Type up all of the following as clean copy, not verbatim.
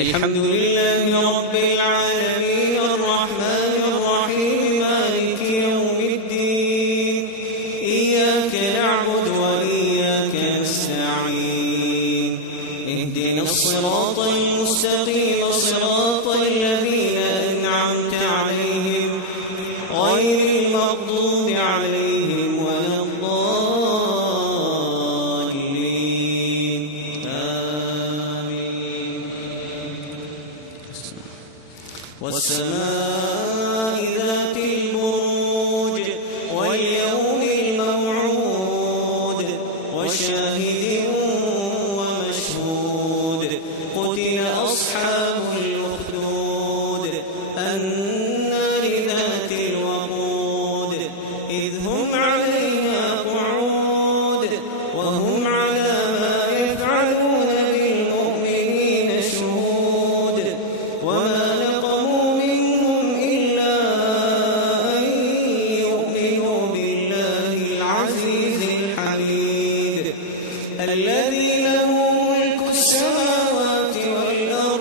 الحمد لله رب العالمين الرحمن الرحيم مالك يوم الدين إياك نعبد وإياك نستعين اهدنا الصراط المستقيم صراط الذين أنعمت عليهم غير المغضوب عليهم ولا الضالين آمين. والسماء ذات البروج واليوم الموعود وشاهد ومشهود قتل أصحاب الأخدود النار ذات الوقود إذ هم عليها قعود وهم على ما يفعلون بالمؤمنين شهود وما نقموا منهم إلا أن يؤمنوا بالله العزيز الحميد الذي له ملك السماوات والأرض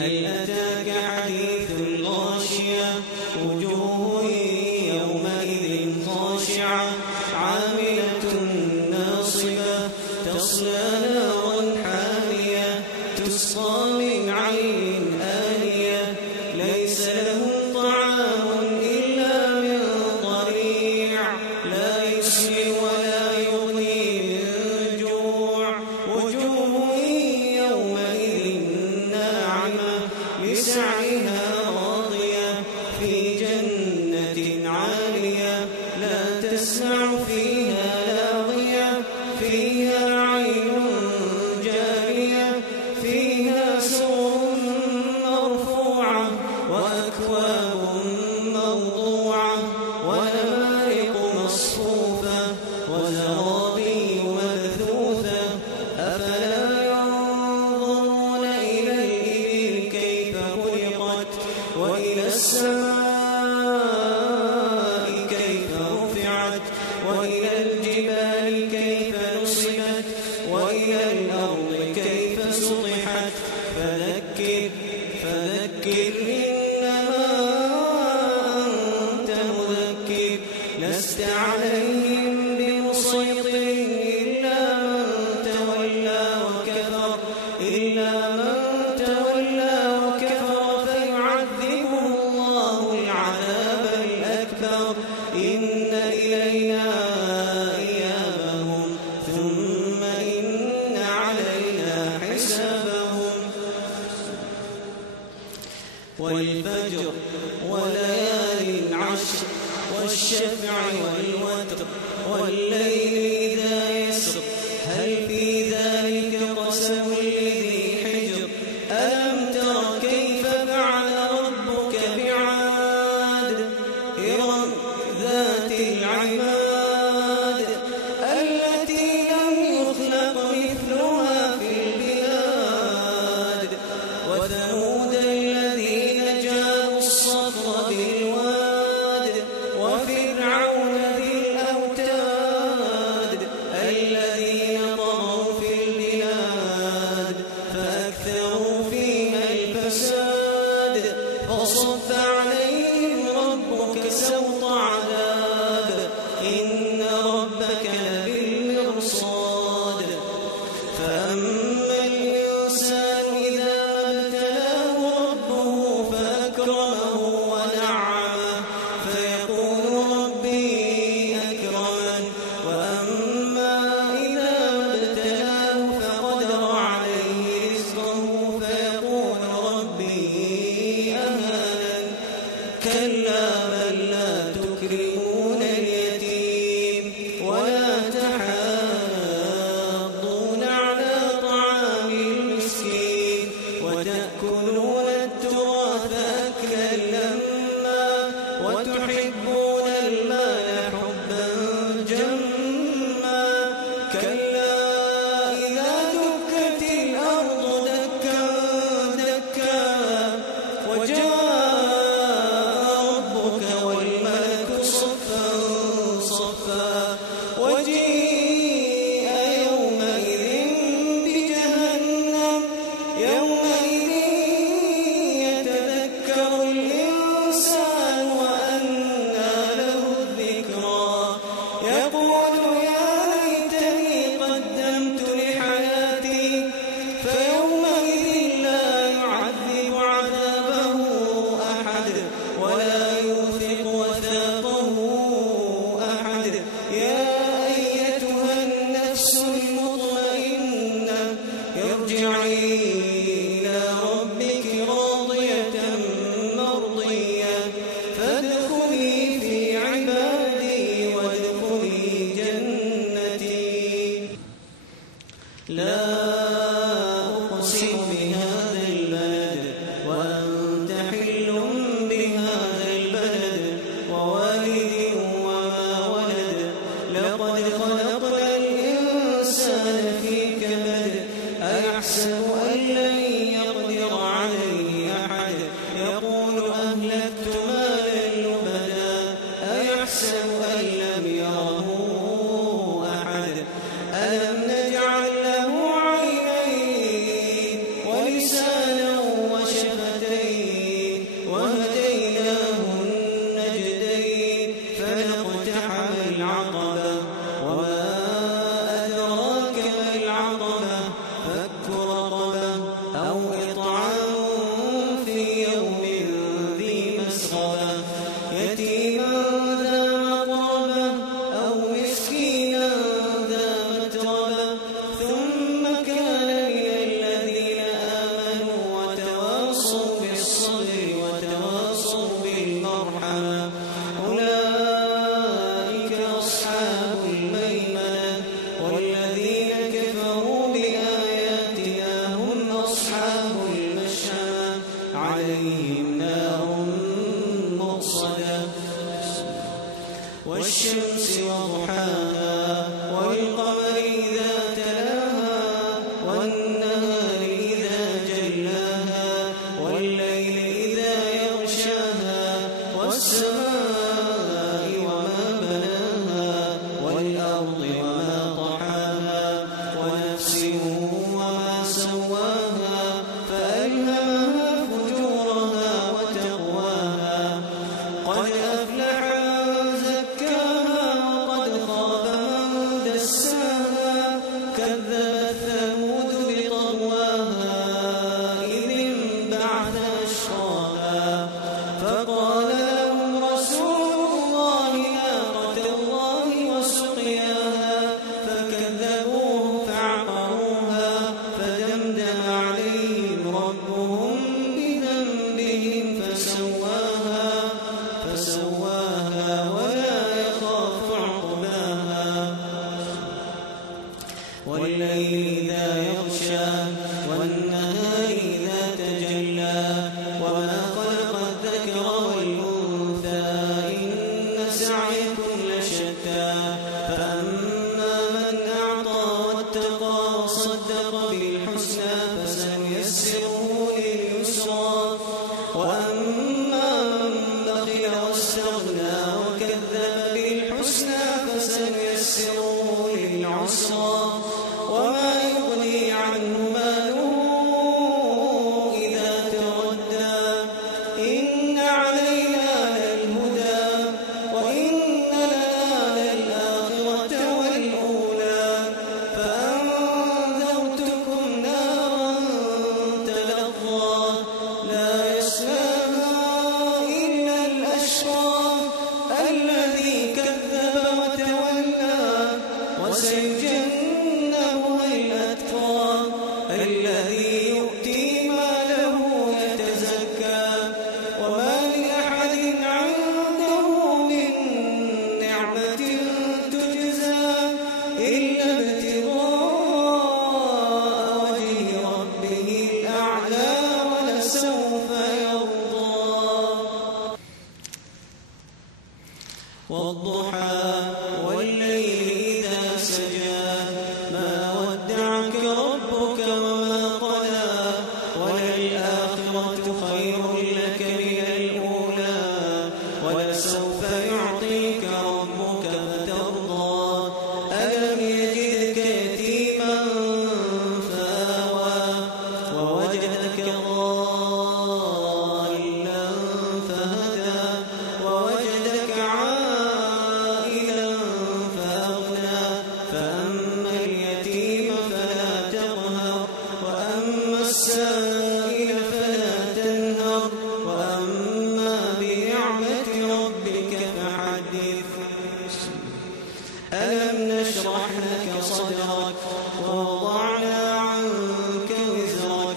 هل أتاك حديث الغاشية وجوه يومئذ خاشعة عاملة ناصبة تصلى نارا حامية تسقى من عين آنية ليس لهم طعام إلا من ضريع لا يسمن ولا يغني من جوع وجوه يومئذ ناعمة لسعيها راضية في جنة عالية لا تسمع فيها لاغية فيها عين جارية فيها سرر مرفوعة وأكواب موضوعة ونمارق مصفوفة وزرابي مبثوثة أفلا ينظرون إلى الإبل كيف خلقت وإلى السماء كيف رفعت وإلى الجبال كيف نصبت وإلى الأرض كيف سطحت فذكر إنما أنت مذكر لست عليهم بمسيطر إلا من تولى وكفر فيعذبه الله العذاب الأكبر إن إلينا إيابهم ثم إن علينا حسابهم والفجر وليال عشر والشفع والوتر والليل إذا يسر هل في ذلك قسم لذي حجر ألم تر كيف فعل ربك بعاد إرم ذات العماد التي لم يخلق مثلها في البلاد وثمود الذين جابوا الصخر بالواد وفرعون ذي الأوتاد الذين طغوا في البلاد فأكثروا فيها الفساد فصب عليهم ربك سوط عذاب إن ربك لبالمرصاد فأما الإنسان إذا ما ابتلاه ربه فأكرمه ونعمه فيقول ربي أكرمن وأما إذا ما ابتلاه فقدر عليه رزقه فيقول ربي أهانن كلا بل لا تكرمون اليتيم ولا تحاضون على طعام المسكين وتأكلون التراث أكلا لما وتحبون المال حبا جما كلا إذا دكت الأرض دكا دكا وجاء ربك والملك صفا صفا وجيء يومئذ بجهنم يومئذ يتذكر الإنسان وأنى له الذكرى يقول يا ليتني قدمت لحياتي فيومئذ لا يعذب عذابه أحد ولا يوثق وثاقه أحد يا أيتها النفس المطمئنة ارجعي إلى ربك راضية مرضية فادخلي في عبادي وادخلي جنتي لا أقسم بهذا البلد وأنت حل بهذا البلد ووالد وما ولد لقد خلقنا الإنسان في كبد أيحسب أن لن يقدر عليه أحد يقول أهلكت مالا لبدا أيحسب أن لم يره أحد ألم نجعل له عينين ولسانا وشفتين والنهار إذا جلاها والليل إذا يغشاها والسماء وما بناها والأرض وما طحاها ونفس وما سواها فألهمها فجورها وتقواها قد أفلح من زكاها وقد خاب من دساها كذبت ثمود بطغواها إذ انبعث أشقاها فقال لهم رسول الله ناقة الله وسقياها فكذبوه فعقروها فدمدم عليهم ربهم بذنبهم فسواها ولا يخاف عقباها والليل إذا يغشى والنهار إذا تجلى وما خلق الذكر والأنثى إن سعيكم لشتى فأما من أعطى واتقى وصدق بالحسنى فسنيسره لليسرى وأما من بخل واستغنى وكذب بالحسنى فسنيسره للعسرى وما يغني عنه ماله إذا تردى إن علينا للهدى وإن لنا للآخرة والأولى فأنذرتكم نارا تلظى لا يصلاها إلا الأشقى الذي كذب وتولى وسيجنبها الأتقى الذي يؤتي ماله يتزكى وما لأحد عنده من نعمة تجزى إلا ابتغاء وجه ربه الأعلى ولسوف يرضى والضحى والليل إذا سجى ما ودعك ربك وما قلى وللآخرة خير لك من الأولى ولسوف يعطيك ربك فترضى ألم يجدك يتيما فآوى ووجدك ضالا فهدى ووجدك عائلا فأغنى فأما اليتيم فلا تقهر وأما السائل فلا تنهر وأما بنعمة ربك فحدث ألم نشرح لك صدرك ووضعنا عنك وزرك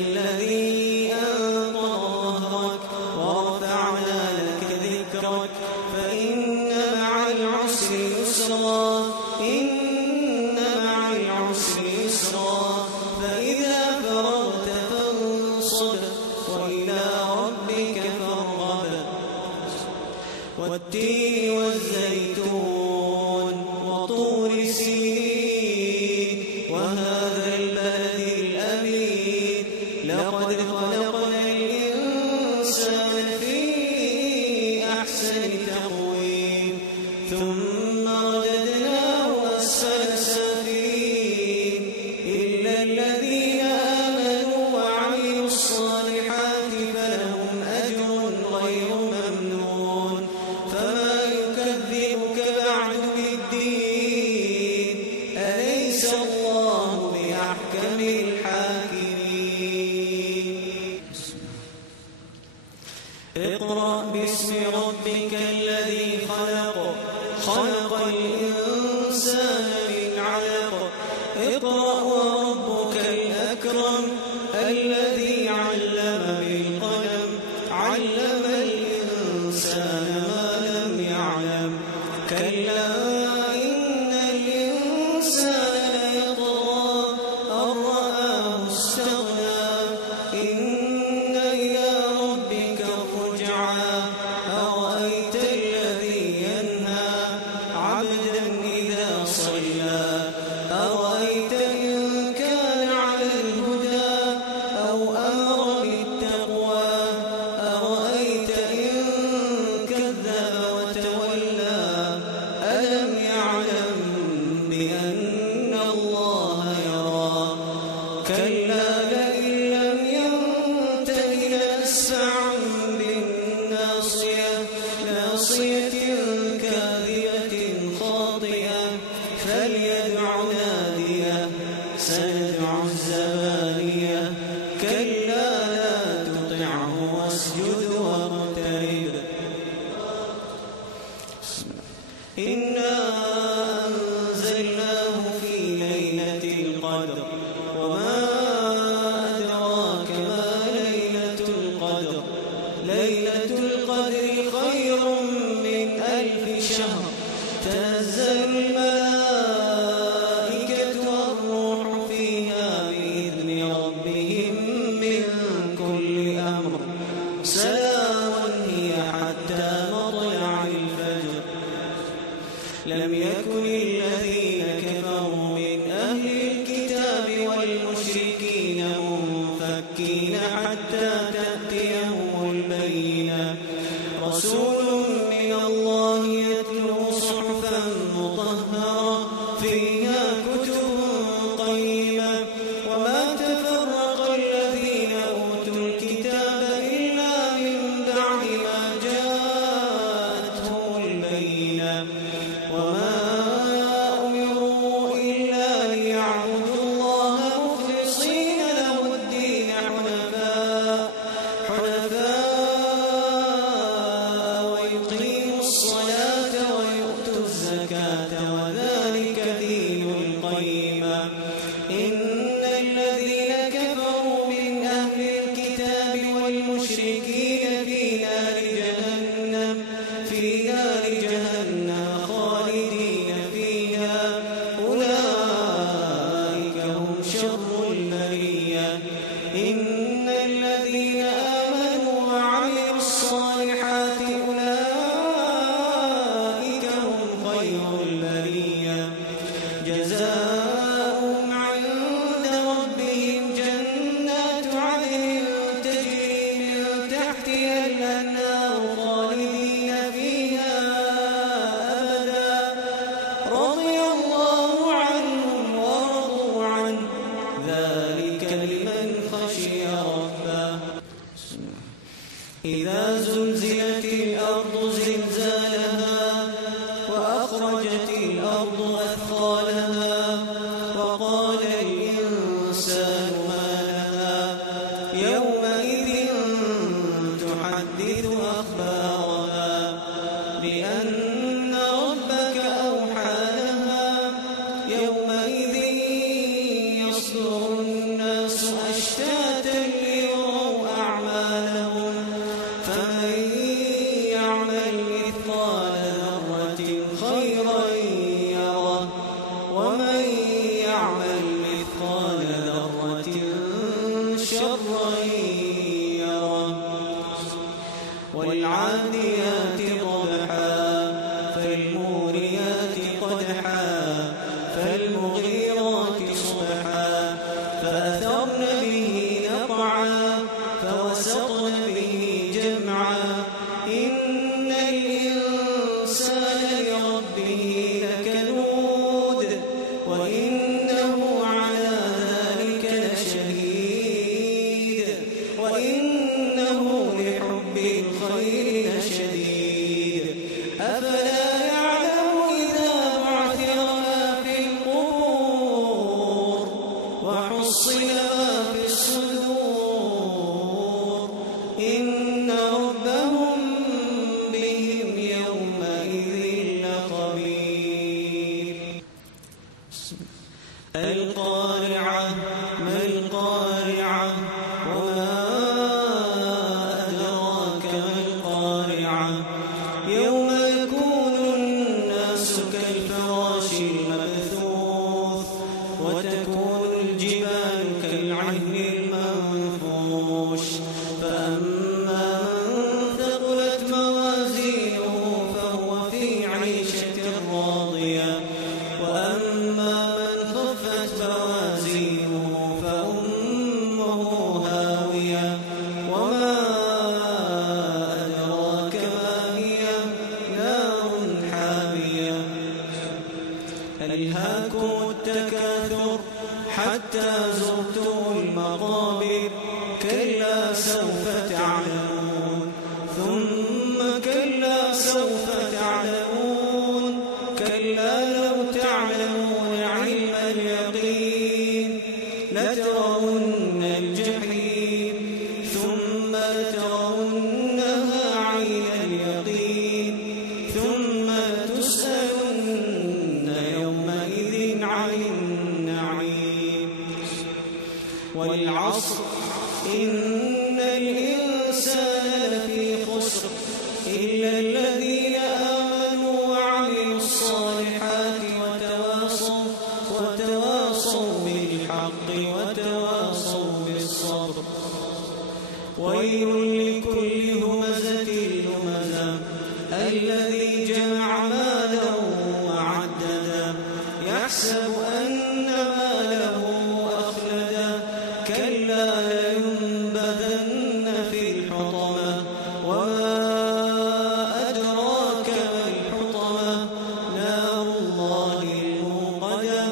الذي أنقض ظهرك ورفعنا لك ذكرك فإن مع العسر يسرا إن مع العسر يسرا فإذا فرغت فانصب وإلى ربك فارغب والتين والزيتون وطور سينين وهذا البلد الأمين لقد خلقنا الإنسان في أحسن تقويم ثم رددناه أسفل سافلين إلا الذين آمنوا وعملوا الصالحات فلهم أجر غير ممنون فما يكذبك بعد بالدين أليس الله بأحكم الحاكمين اقرأ باسم ربك الذي خلق خلق الإنسان من علق اقرأ وربك الأكرم الذي علم بالقلم علم الإنسان ما لم يعلم كلا إن الإنسان ليطغى أن رآه استغنى إن إلى ربك الرجعى أرأيت الذي ينهى عبدا إذا صلى أرأيت إن كان كلا لئن لم ينته لنسفعا بالناصية ناصية كاذبة خاطئة فليدع ناديه سندع الزبانية كلا لا تطعه واسجد واقترب إنا أنزلناه في ليلة القدر وما أدراك ما ليلة القدر ليلة القدر خير من 1000 شهر تنزل الملائكة والروح فيها بإذن ربهم من كل أمر سلام هي حتى مطلع الفجر لم يكن الذين كفروا من أهل الكتاب والمشركين منفكين حتى تأتيهم البينة رسول من الله يتلو صحفا مطهرة فيها كتب قيمة وما تفرق الذين أوتوا الكتاب إلا من بعد ما جاءتهم البينة وما أمروا إلا ليعبدوا الله مخلصين له الدين حنفاء ويقيموا الصلاة ويؤتوا الزكاة وذلك دين القيمة إن الذين كفروا من أهل الكتاب والمشركين في نار جهنم خالدين فيها أولئك هم شر البرية إن الذين آمنوا وعملوا الصالحات أولئك هم خير البرية جزاؤهم عند ربهم جنات عدن تجري من تحتها الأنهار خالدين فيها أبدا رضي الله عنهم ورضوا عنه ذلك لمن خشي ربه إذا زلزلت الأرض زلزالها وأخرجت الأرض أثقالها وقال الإنسان ما لها يومئذ تحدث أخبارها بأن ربك أوحى لها يومئذ يصدر الناس أشتاتا ليروا أعمالهم فمن يعمل مثقال ذرة خيرا يره ومن يعمل مثقال ذرة شرا يره والعاديات ضبحا فالموريات قدحا فالمغيرات صبحا فأثرن به نقعا فوسطن به جمعا إن الإنسان لربه لكنود وإنه على ذلك لشهيد وإنه لحب الخير لشديد أفلا يعلم إذا بعثر ما في القبور وحصل ما في الصدور إن ربهم بهم يومئذ لخبير القارعة ما القارعة وما أدراك ما القارعة يوم يكون الناس كالفراش المبثوث وتكون الجبال كالعهن المنفوش حتى زرتم المقابر كلا سوف تعلمون ثم كلا سوف تعلمون كلا لو تعلمون علم اليقين لترون الجحيم ثم لترونها عين اليقين ثم لتسألن يومئذ عن النعيم والعصر إن الإنسان لفي خسر إلا الذين آمنوا وعملوا الصالحات وتواصوا بالحق وتواصوا بالصبر ويل لكل همزة لمزة الذي جمع مالا وعددا يحسب أن ماله أخلدا كلا لينبذن في الحطمة وما أدراك ما الحطمة نار الله الموقدة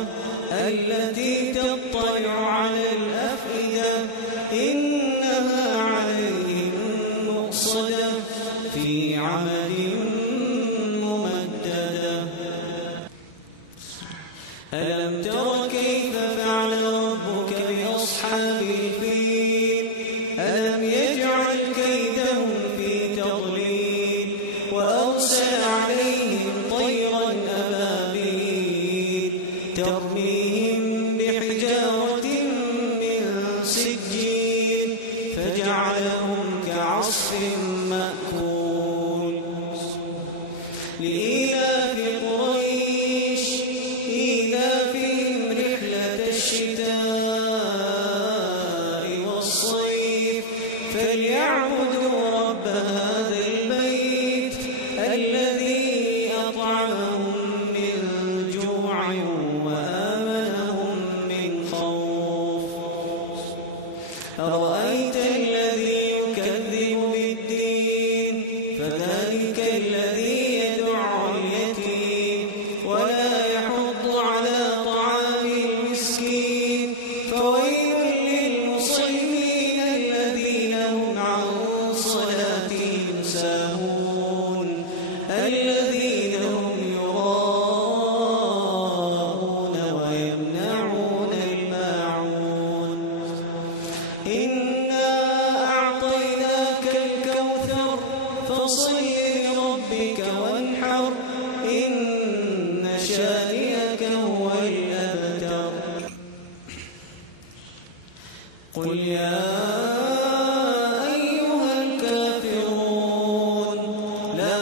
التي تطلع على الأفئدة إنها عليهم مؤصدة في عمد ممددة ألم تر كيف فعل ربك بأصحاب الفيل ألم يجعل كيدهم في تضليل وأرسل عليهم طيرا أبابيل ترميهم بحجارة من سجيل فجعلهم كعصف مأكول لإيلاف قريش إيلافهم رحلة الشتاء والصيف فليعبدوا رب هذا البيت الذي أطعمهم من جوع وآمنهم من خوف أرأيت الذي يكذب بالدين فذلك الذي يدع اليتيم ولا يحض على طعام المسكين فويل للمصلين الذين هم عن صلاتهم ساهون الذين هم يراءون ويمنعون الماعون إنا أعطيناك الكوثر فصل لربك وانحر إن شانئك هو الأبتر قل يا أيها الكافرون لا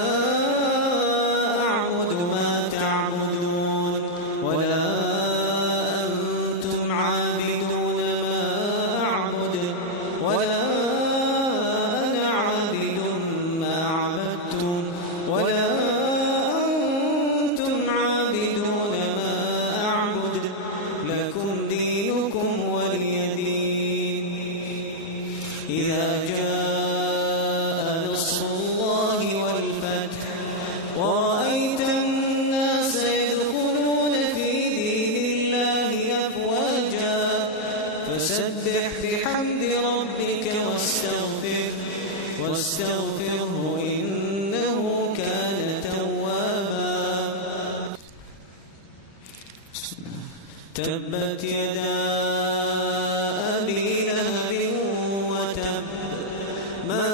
أعبد ما تعبدون ولا أنتم عابدون ما أعبد ولا أنا عابد ما عبدتم ولا أنتم عابدون ما أعبد لكم دينكم ولي دين إذا جاء نصر الله والفتح ورأيت الناس يدخلون في دين الله أفواجا فسبح بحمد ربك واستغفره إنه كان توابا تبت يدا أبي لهب وتب ما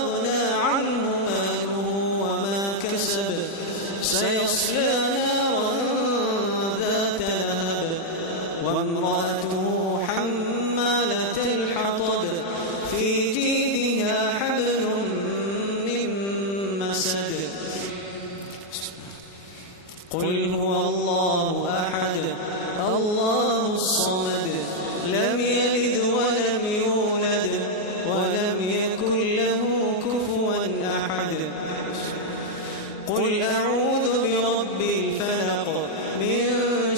أغنى عنه ماله وما كسب سيصلى نارا ذات لهب وامرأته حمالة الحطب في جيدها حبل من مسد قل هو الله أحد الله الصمد لم يلد ولم يولد ولم يكن له كفوا أحد قل أعوذ برب الفلق من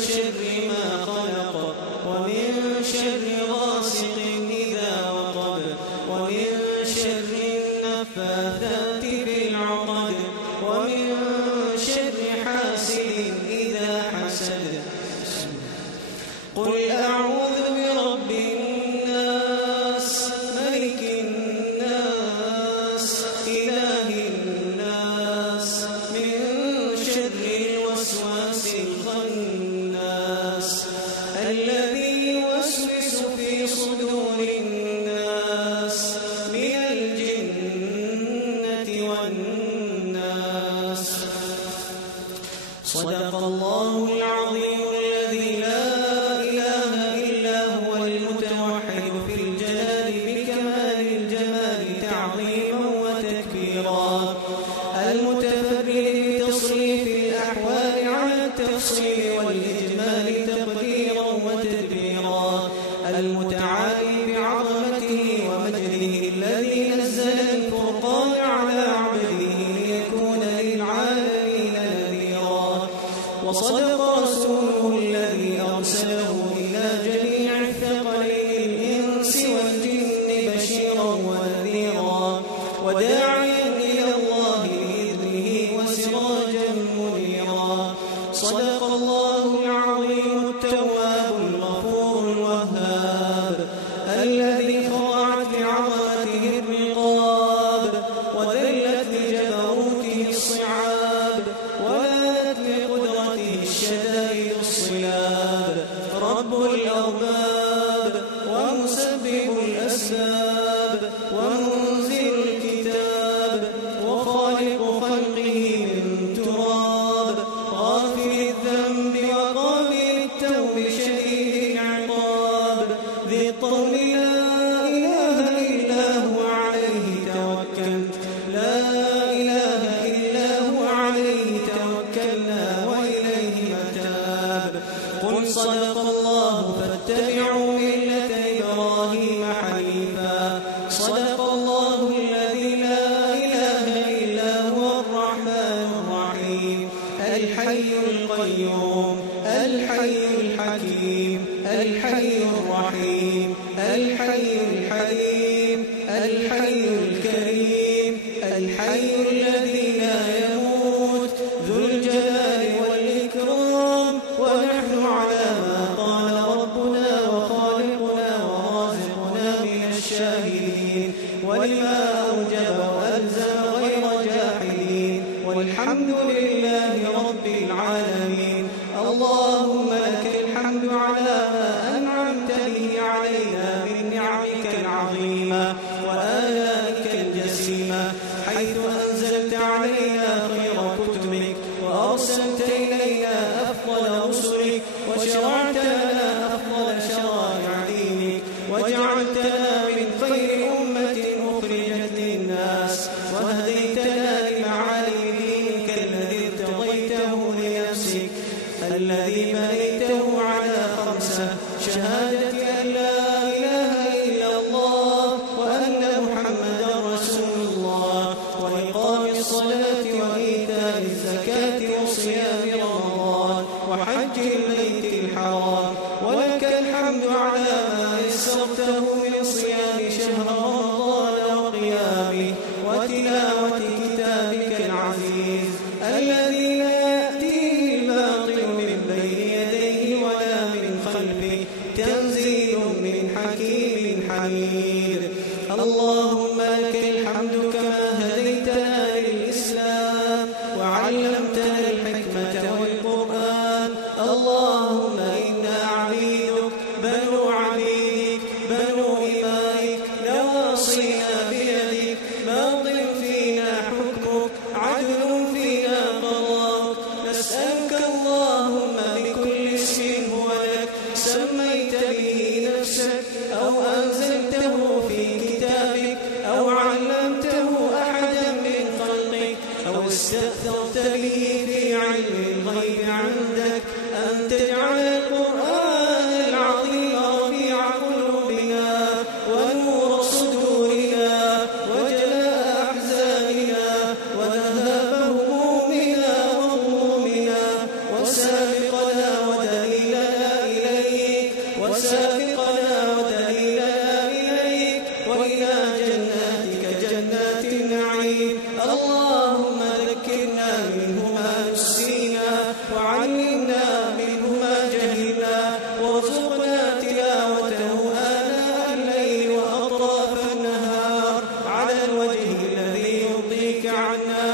شر ما خلق ومن شر غاسق إذا وقب ومن شر النفاثات في العقد ومن شر حاسد إذا حسد قل الرحيم الحي الحليم الحي الكريم الحي الذي لا يموت ذو الجلال والإكرام. ونحن على ما قال ربنا وخالقنا ورازقنا من الشاهدين ولما أوجب وألزم غير جاحدين والحمد لله رب العالمين. اللهم لك الحمد على ما أنعمت به علينا من نعمك العظيمة وآلائك الجسيمة حيث أنزلت علينا خير كتبك وأرسلت إلينا أفضل رسلك وشرعت لنا أفضل شرائع دينك وجعلتنا من خير أمة أخرجت للناس وهديتنا لمعالي دينك الذي ارتضيته لنفسك الذي بنيته على 5 شهادة أن لا إله إلا الله وأن محمدا رسول الله وإقام الصلاة وإيتاء الزكاة وصيام رمضان وحج البيت الحرام. ولك الحمد على ما يسرته من صيام شهر رمضان وقيامه وتلاوة كتابك العزيز الذي لا يأتيه الباطل من بين يديه ولا من خلفه تنزيل من حكيم حميد. اللهم لك الحمد كما هديتنا للإسلام وعلمتنا الحكمة والقرآن. اللهم إنا عبيدك بنو عبيدك بنو إمائك نواصينا بيدك ماض فينا حكمك عدل فينا قضاءك. نسألك اللهم بكل اسم هو لك سميت به نفسك أو أنزلته في كتابك أو علمته أحدا من خلقك أو استأثرت به في علم الغيب عندك أن تجعل القرآن العظيم ربيع قلوبنا ونور صدورنا وجلاء أحزاننا وذهاب همومنا وغمومنا وسابقنا ودليلنا إليك وإلى جناتك جنات النعيم. اللهم ذكرنا منه ما نسينا وعلمنا منه ما جهلنا وارزقنا تلاوته آناء الليل وأطراف النهار على الوجه الذي يرضيك عنا.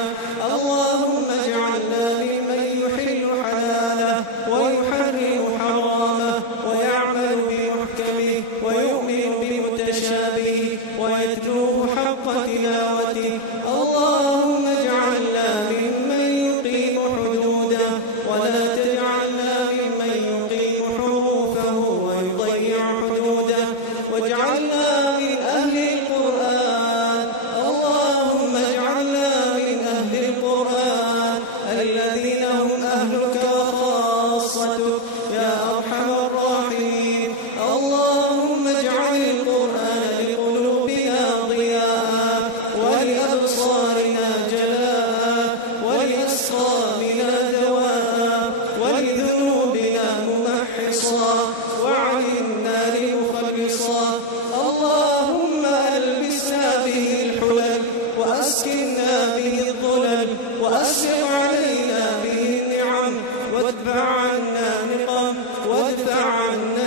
اللهم اجعلنا ممن يحل حلاله ويحرم حرامه ويعمل بمحكمه ويؤمن بمتشابهه ويتلوه حق تلاوته. اللهم اجعلنا ممن يقيم حدوده ولا تجعلنا ممن يقيم حروفه ويضيع حدوده واجعلنا من أهل القرآن. اللهم اجعلنا من أهل القرآن الذين هم أهلك وخاصتك يا أرحم الراحمين. اللهم اجعل القرآن لقلوبنا ضياء ولأبصارنا جلاء ولأسقامنا دواء ولذنوبنا ممحصا وعن النار مخلصا. اللهم ألبسنا به الحلل وأسكننا به الظلل وأسبغ علينا به النعم وادفع عنا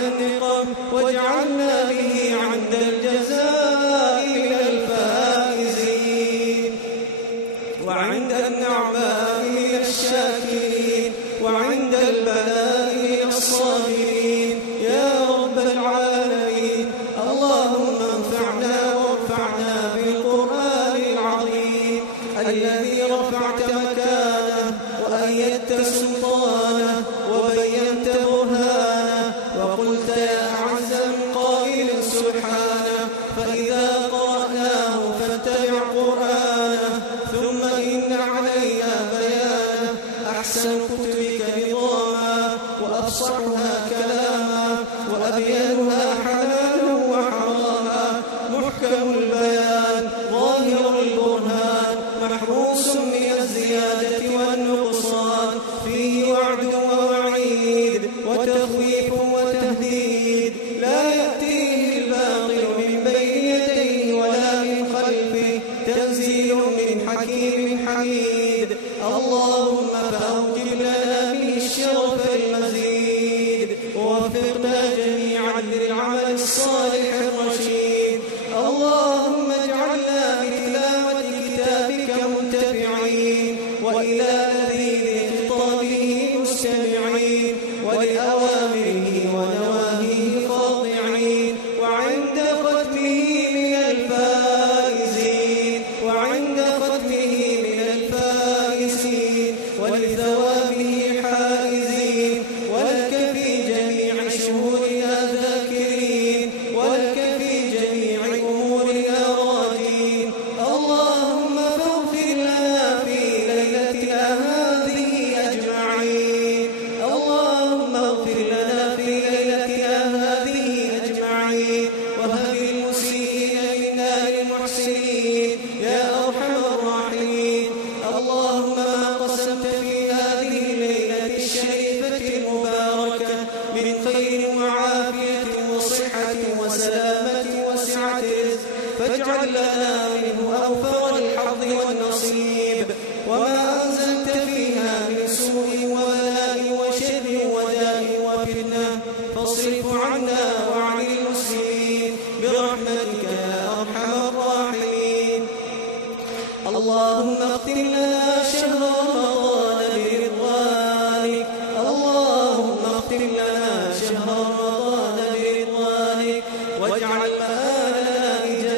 النقم واجعلنا به عند الجزاء من الفائزين وعند النعماء من الشاكرين وعند البلاء من الصابرين يا رب العالمين. اللهم انفعنا وارفعنا بالقرآن العظيم الذي رفعت مكانه وأيدت سلطانه وبينت برهانه وقلت يا أعز من قائل سبحانه فإذا قرأناه فاتبع قرآنه ثم إن علينا بيانه أحسن كتبك نظاما وأفصحها كلاما وأبينها حلالا وحراما محكم البيان ظاهر البرهان محروس من الزيادة والنقصان فيه وعد ووعيد وتخويف وتهديد لا والعمل الصالح الرشيد. اللهم اجعلنا بتلاوة كتابك منتفعين، وإلى لذيذ خطابه مستمعين، ولأوامره ونواهيه خاضعين، وعند ختمه من الفائزين، وعند ختمه من الفائزين، ولثوابه حائزين، ولك في جميع شهورنا ذاكرين، ولك في جميع أمورنا راجين. اللهم فاغفر لنا في ليلتنا هذه أجمعين. اللهم اغفر لنا في ليلتنا هذه أجمعين، وهب المسيئين منا للمحسنين يا أرحم الراحمين. اللهم ما قسمت في هذه الليلة الشريفة المباركة من خير وعافية وصحة وسلامة وسعة رزق فاجعل لنا منه أوفر الحظ والنصيب، وما أنزلت فيها من سوء وبلاء وشر وداء وفتنة فاصرف عنا وعن المسلمين برحمتك يا أرحم الراحمين. اللهم اختم لنا شهر رمضان برضوانك. اللهم اختم لنا شهر رمضان برضوانك، واجعل مآلنا إلى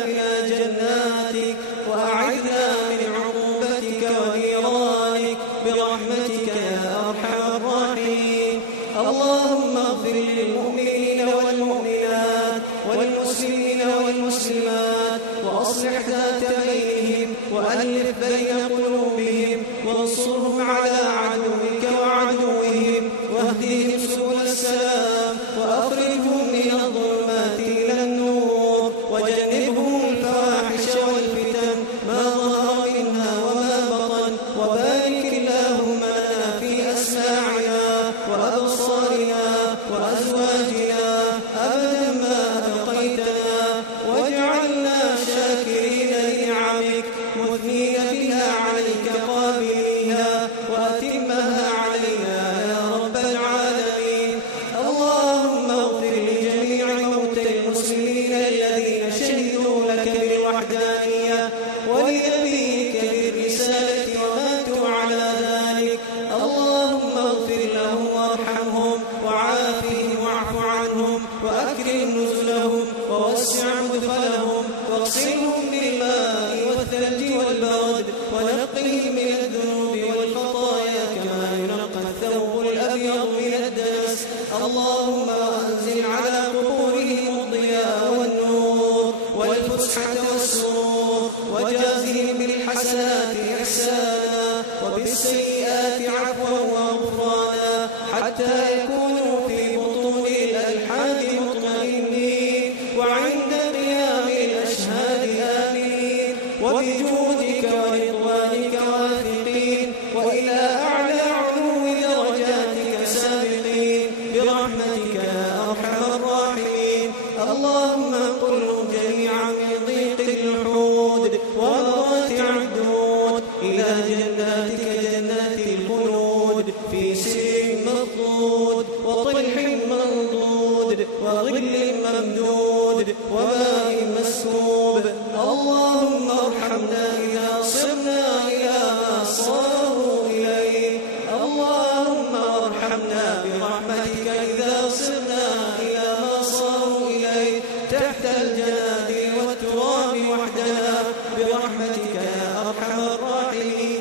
جناتك، وأعذنا من عقوبتك ونيرانك برحمتك يا أرحم الراحمين. اللهم اغفر للمؤمنين والمؤمنات والمسلمين والمسلمات، وأصلح ذات بينهم، وألف بين قلوبهم، وانصرهم على عدوك وعدوهم، واهدهم سبل السلام، وأخرجهم من الظلمات إلى النور، وجنبهم الفواحش والفتن ما ظهر منها وما بطن، وبارك اللهم لنا في أسماعنا وأبصارنا وأزواجنا أبدا ما أبقيتنا، واجعلنا شاكرين لنعمك مثنين بها عليك قابليها، وأتمها علينا يا رب العالمين. اللهم اغفر لجميع موتى المسلمين الذين شهدوا لك بالوحدانية ولنبيك بالرسالة وماتوا على ذلك. اللهم اغفر لهم وارحمهم وعافهم واعف عنهم، وأكرم نزلهم ووسع مدخلهم، واغسلهم بالماء والثلج والبرد، ونقهم من الذنوب والخطايا كما ينقى الثوب الأبيض من الدنس. اللهم أنزل على قبورهم الضياء والنور والفسحة والسرور، وجازهم بالحسنات إحسانا وبالسيئات عفوا وغفرانا، حتى يكونوا في بطون الألحاد مطمئنين، وعند قيام الأشهاد آمنين، وبجودك ورضوانك واثقين، وإلى أعلى علو درجاتك سابقين برحمتك يا أرحم الراحمين. اللهم انقلهم جميعا من ضيق الحود ومرات عدود إلى جناتك جنات الخلود، في سر مضود وطلح منضود وظل ممدود وماء مسكوب. اللهم ارحمنا إذا صرنا إلى ما صاروا إليه. اللهم ارحمنا برحمتك إذا صرنا إلى ما صاروا إليه، تحت الجنادل والتراب وحدنا برحمتك يا أرحم الراحمين.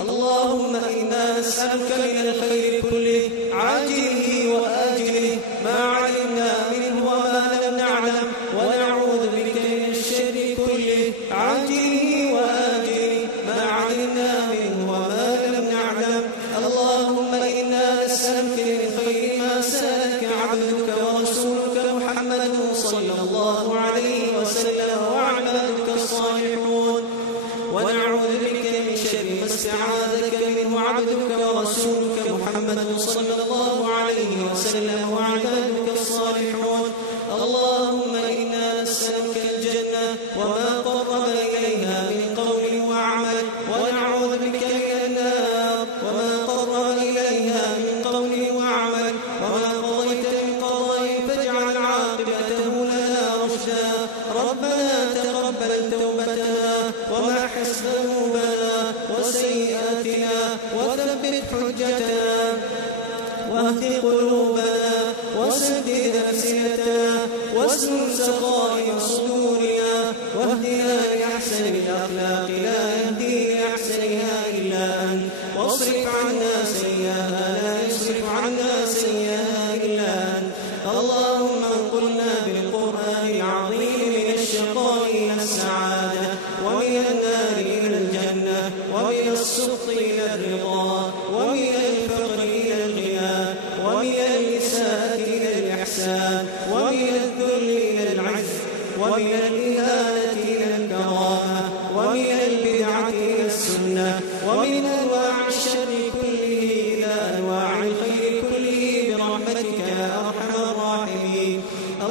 اللهم إنا نسألك من الخير كله عاجله وآجله ما علمنا منه وما لم نعلم، ونعوذ بك من الشر كله عاجله وآجله ما علمنا منه وما لم نعلم. اللهم إنا نسألك من خير ما سألك عبدك ورسولك محمد صلى الله عليه وسلم وعبادك الصالحون، ونعوذ بك من شر ما استعاذك منه عبدك ورسولك محمد صلى الله عليه وسلم وعبادك الصالحون. اللهم إنا نسألك الجنة وما قرب إليها من قول وعمل، ونعوذ بك من النار وما قرب إليها من قول وعمل، وما قضيت من قضاء فاجعل ربنا تقبل توبتنا ومحص ذنوبنا وسيئاتنا وثبت حجتنا واهد قلوبنا وسدد ألسنتنا واسلل سخائر صدورنا واهدنا لأحسن الأخلاق لا يهدي لأحسنها إلا أنت واصرف عنا سيئها لا يصرف عنا سيئها إلا أنت اللهم انقلنا بالقرآن العظيم من الشقاء إلى السعادة ومن النار إلى الجنة ومن السخط إلى الرضا ومن الفقر إلى الغنى ومن الإساءة إلى الإحسان ومن الذل إلى العز ومن الإهانة إلى الكرامة ومن البدعة إلى السنة ومن أنواع الشر كله إلى أنواع الخير كله برحمتك يا أرحم الراحمين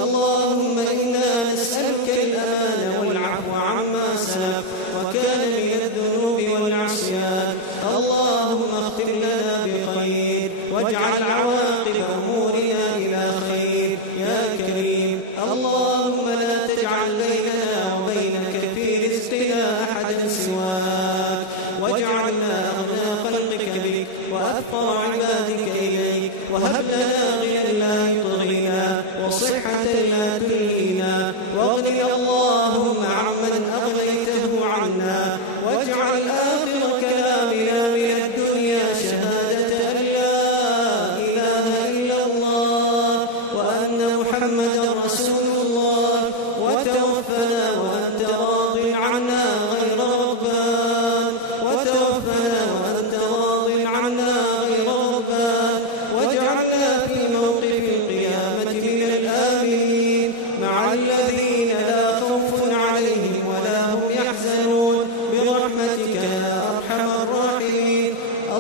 اللهم إنا نسألك الآن والعفو عما سلف وكان من الذنوب والعصيان اللهم اغفر لنا بخير واجعل عواقب أمورنا إلى خير يا كريم اللهم لا تجعل بيننا وبينك في رزقنا أحدا سواك واجعلنا أغنى خلقك بك وأفقر عبادك إليك وهب لنا غنى لا يطغينا وصحة لا تلهينا واغننا اللهم عمن أغنيته عنا واجعل آخر كلامنا من الدنيا شهادة أن لا إله إلا الله وأن محمدا رسول الله وتوفنا وأنت راض عنا غير ربان وتوفنا وأنت راض عنا غير ربان واجعلنا في موقف القيامة من الآمنين مع الذين لا خوف عليهم ولا هم يحزنون برحمتك يا أرحم الراحمين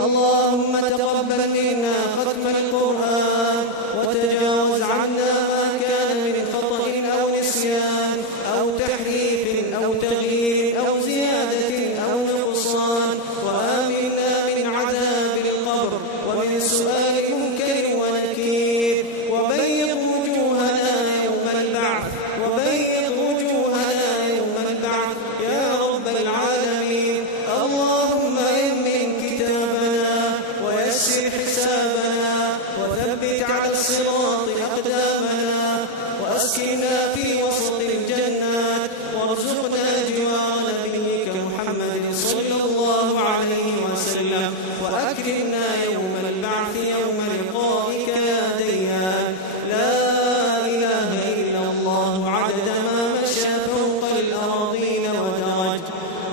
اللهم تقبل منا ختم القرآن وتجاوز عنا ما كان من خطأ أو نسيان أو تحريف أو تغيير أو زيادة أو نقصان وآمنا من عذاب القبر ومن سؤال منكر ونكير وبيض وجوهنا يوم البعث وبيض وجوهنا يوم البعث يا رب العالمين اللهم يمن كتابنا ويسر حسابنا وثبت على الصراط أقدامنا وأسكنا في وسط الجنات وارزقنا جوار نبيك محمد صلى الله عليه وسلم وأكرمنا يوم البعث يوم لقائك يا ديان لا إله إلا الله عدد ما مشى فوق الأراضين ودرج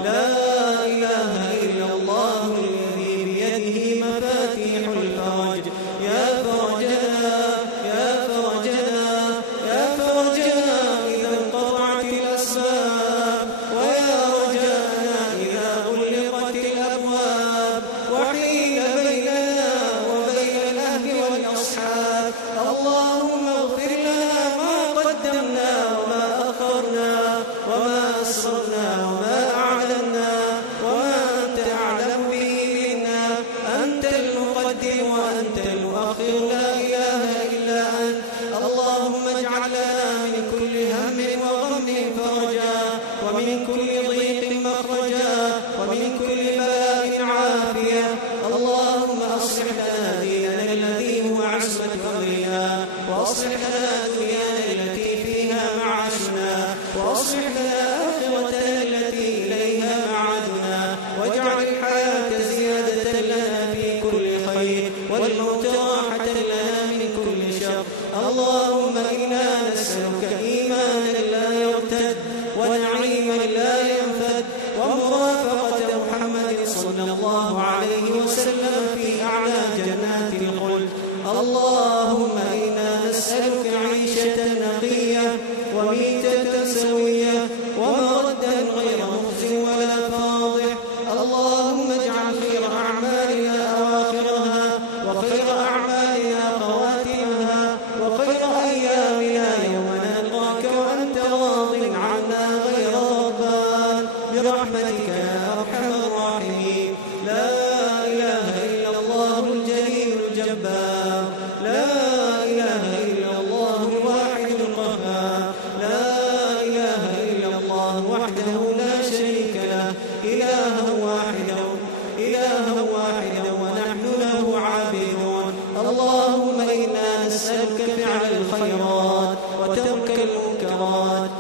لا إله إلا الله الذي بيده مفاتيح الفرج يا فرجنا يا فرجنا يا فرجنا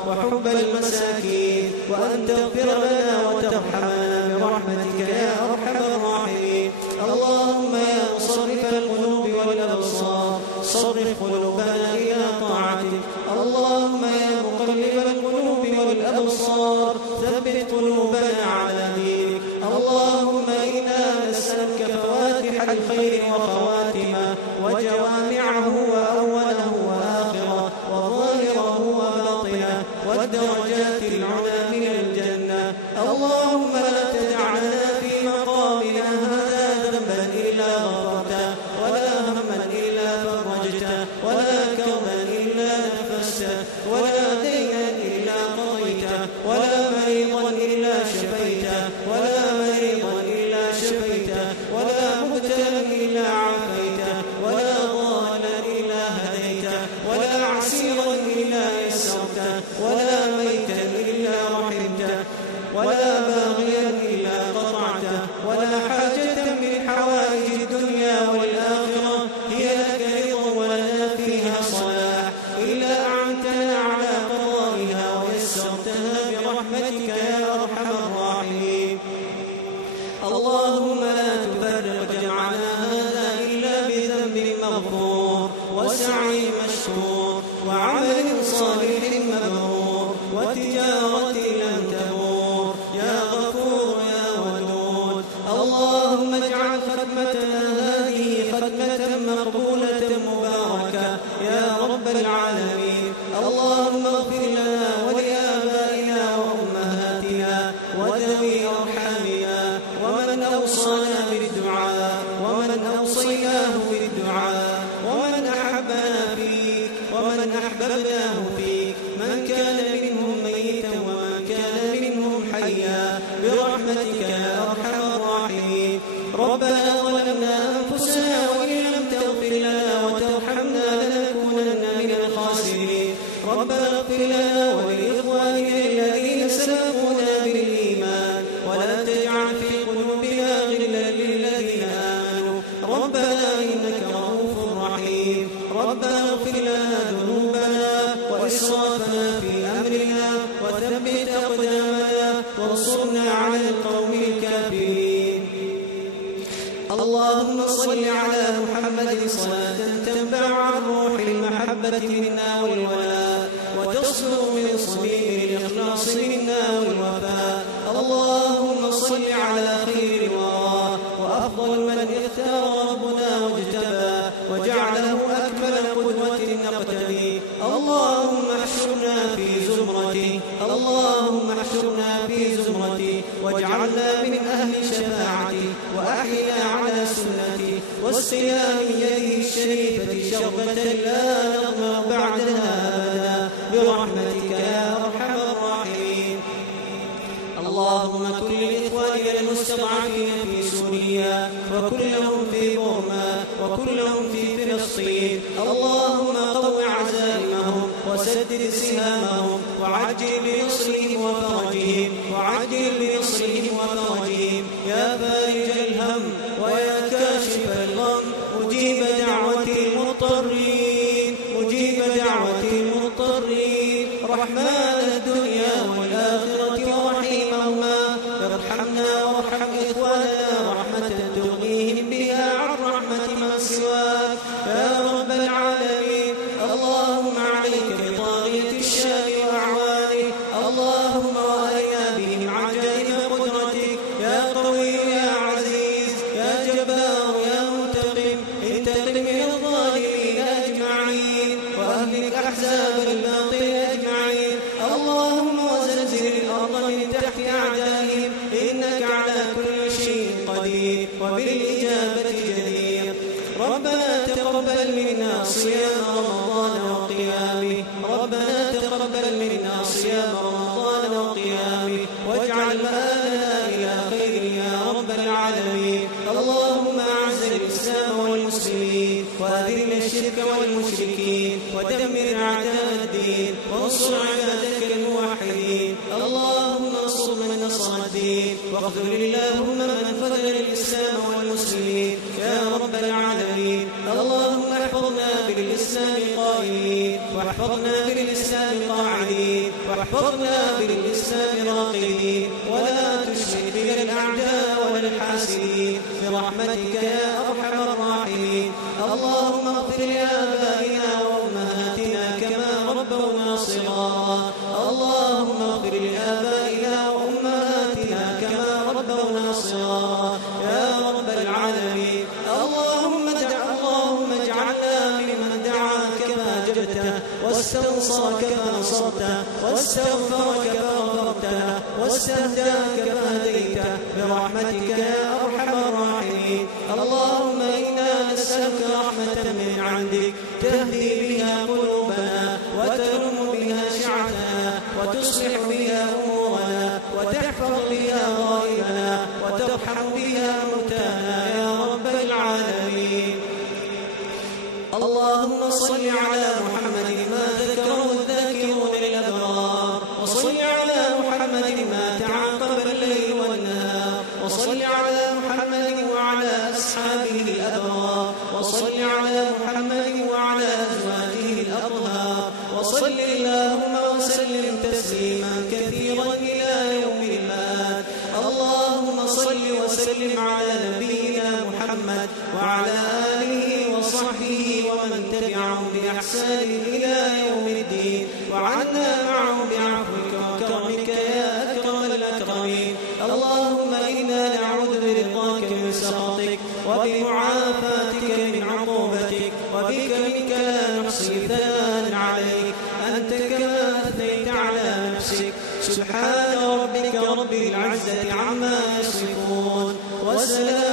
وحب المساكين، وأن تغفر لنا وترحمنا برحمتك يا أرحم الراحمين. اللهم يا مصرف القلوب والأبصار صرف قلوبنا إلى طاعتك. اللهم يا مقلب القلوب والأبصار ثبت قلوبنا على دينك. اللهم إنا نسألك فواتح الخير وخواتمه وجوامعه وأوله وآخره وظاهره وباطنه والدرجات العلى من الجنة. اللهم لا تدع لنا في مقامنا هذا ذنبا إلا غفرته، ولا هما إلا فرجته، ولا كربا إلا نفسته، ولا دينا إلا قضيته، ولا مريضا إلا شفيته، ولا مريضا إلا شفيته، ولا مبتلا إلا عافيته، ولا ضالا إلا هديته، ولا عسيرا إلا يسرته، ولا ميتا إلا رحمته، ولا باغيا إلا قطعته، ولا حاجة من حوائج الدنيا والآخرة هي لك رضا ولنا فيها صلاح إلا أعنتنا على قضائها ويسرتها برحمتك يا أرحم الراحمين. اللهم لا تفرق جمعنا هذا إلا بذنب مغفور وسعي مشكور وعمل صالح مبرور وتجارة لم تبور يا غفور يا ودود. اللهم اجعل ختمتنا هذه ختمة مقبولة مباركة يا رب العالمين. اللهم اغفر لنا ولآبائنا وأمهاتنا وذوي أرحامنا ومن أوصانا بالدعاء ومن أوصيناه بالدعاء ومن أحبنا فيك ومن أحببناه فيك، من كان منهم ميتا ومن كان منهم حيا برحمتك يا أرحم الراحمين. ربنا ظلمنا أنفسنا وإن لم تغفر لنا وترحمنا لنكونن من الخاسرين. ربنا اغفر لنا ولإخواننا الذين سبقونا بالإيمان ولا تجعل في قلوبنا غلا للذين آمنوا ربنا إنك رؤوف رحيم. ربنا اغفر لنا ذنوبنا وإسرافنا في أمرنا وثبت أقدامنا وانصرنا على القوم الكافرين. اللهم صل على محمد صلاة تنبع عن روح المحبة منا والولاء وتصدر من صميم الإخلاص منا والوفاء. اللهم صل على خير الورى وأفضل من اختار ربنا واجتبى وجعله أكمل قدوة نقتدي. اللهم احشرنا في زمرته، اللهم احشرنا في زمرته واجعلنا من أهل شفاعته وأحينا على سنته واسقنا من يده الشريفة شربة لا نظمأ بعدها أبدا برحمتك يا أرحم الراحمين. اللهم كن لإخواننا المستضعفين في سوريا وكلهم في بورما وكلهم في فلسطين. اللهم قو عزائمهم وسدد سهامهم وعجل بنصرهم وفرجهم وعجل بنصرهم وفرجهم يا فارج الهم ويا كاشف الغم مجيب دعوة المضطرين مجيب دعوة المضطرين رحمن الدنيا والآخرة ورحيمهما. ارحمنا وارحم إخواننا رحمة تغنيهم بها عن رحمة من سواك يا رب العالمين. اللهم عليك بطاغية الشام وأعوانه، اللهم وأرنا بهم عجائب قدرتك يا قوي يا عزيز يا جبار يا منتقم. انتقم من الظالمين أجمعين وأهلك أحزاب الباطل أجمعين. اللهم وزلزل الأرض من تحت أعدائهم إنك على كل شيء قدير وبالإجابة جدير. ربنا تقبل منا صيام رمضان وقيامه، ربنا تقبل منا صيام رمضان وقيامه واجعل مآلنا إلى خير يا رب العالمين. اللهم أعز الإسلام والمسلمين وأذل الشرك والمشركين ودمر أعداء الدين وانصر عبادك الموحدين. اللهم انصر من نصر الدين واخذل اللهم من خذل الإسلام والمسلمين يا رب العالمين. اللهم احفظنا بالإسلام قائمين واحفظنا واحفظنا بالإسلام قاعدين واحفظنا بالإسلام راقدين ولا تشمت بنا الأعداء ولا الحاسدين برحمتك يا أرحم الراحمين. اللهم اغفر لآبائنا وأمهاتنا كما ربونا صغارا. اللهم اغفر لآبائنا وأمهاتنا كما ربونا صغارا يا رب العالمين. اللهم اجعلنا ممن دعاك كما أجبته واستنصرك كما نصرته واستغفرك كما غفرته واستهداك كما هديته برحمتك يا أرحم الراحمين. اللهم إنا نسألك رحمة من عندك تهدي بها قلوبنا وترم بها شعثنا وتصلح بها أمورنا وتحفظ بها غائبنا وترحم بها موتانا يا رب العالمين. اللهم صل على محمد ما ذكره الذاكرون الأبرار وصل على محمد ما تعاقب الليل والنهار وصل على محمد وعلى أصحابه الأبرار وصل على محمد وعلى أزواجه الأطهار وصل اللهم وسلم تسليما كثيرا إلى يوم المآد. اللهم صل وسلم على نبينا محمد وعلى آله وصحبه ومن تبعهم بإحسان إلى يوم الدين وعنا معهم بعفوك وكرمك يا أكرم الأكرمين. اللهم إنا نعوذ برضاك من سخطك وبمعافاتك من عقوبتك وبك منك لا نحصي ثناء عليك أنت كما أثنيت على نفسك. سبحان ربك رب العزة عما يصفون وسلام